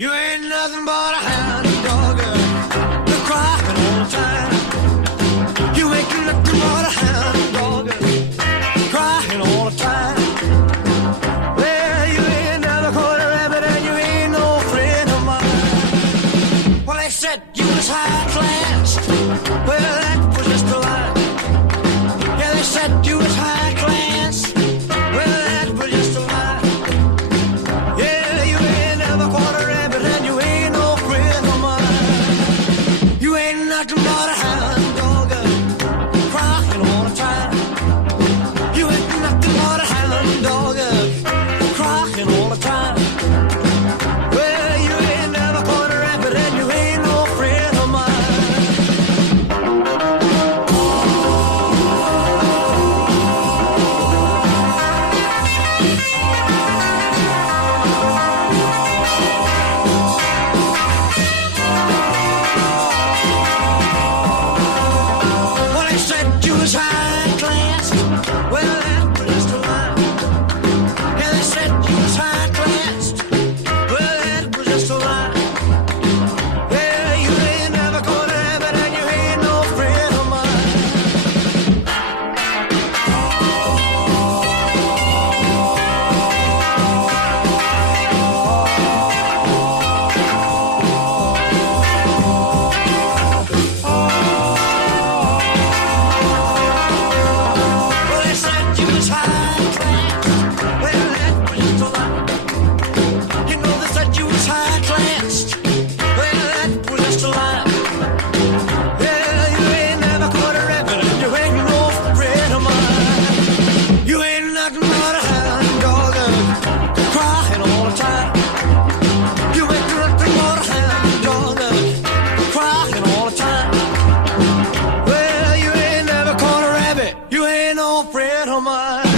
You ain't nothing but a hound dog, you're crying all the time. You ain't nothing but a hound dog, crying all the time. Well, you ain't never caught a rabbit and you ain't no friend of mine. Well, they said you was high class, well, that was just a lie. Yeah, they said you was high class, well, that was just a lie. Yeah, you ain't never caught a rabbit and you ain't no friend of mine. You ain't nothing but a hound dog, crying all the time. You ain't nothing but a hound dog, crying all the time. Well, you ain't never caught a rabbit and you ain't no friend of mine. Well, they said you was high class. Well, that was just a lie. Yeah, they said you was high class. Well, that was just a lie. Yeah, you ain't never gonna have it and you ain't no friend of mine. Well, they said you was high class. Well, that was just a lie. You know they said you was high class. Well, that was just a lie. Yeah, you ain't never caught a rabbit and you ain't no friend of mine. You ain't nothing but a hound dog, crying all the time. You ain't nothing but a hound dog, crying all the time. Well, you ain't never caught a rabbit, you ain't no friend of mine.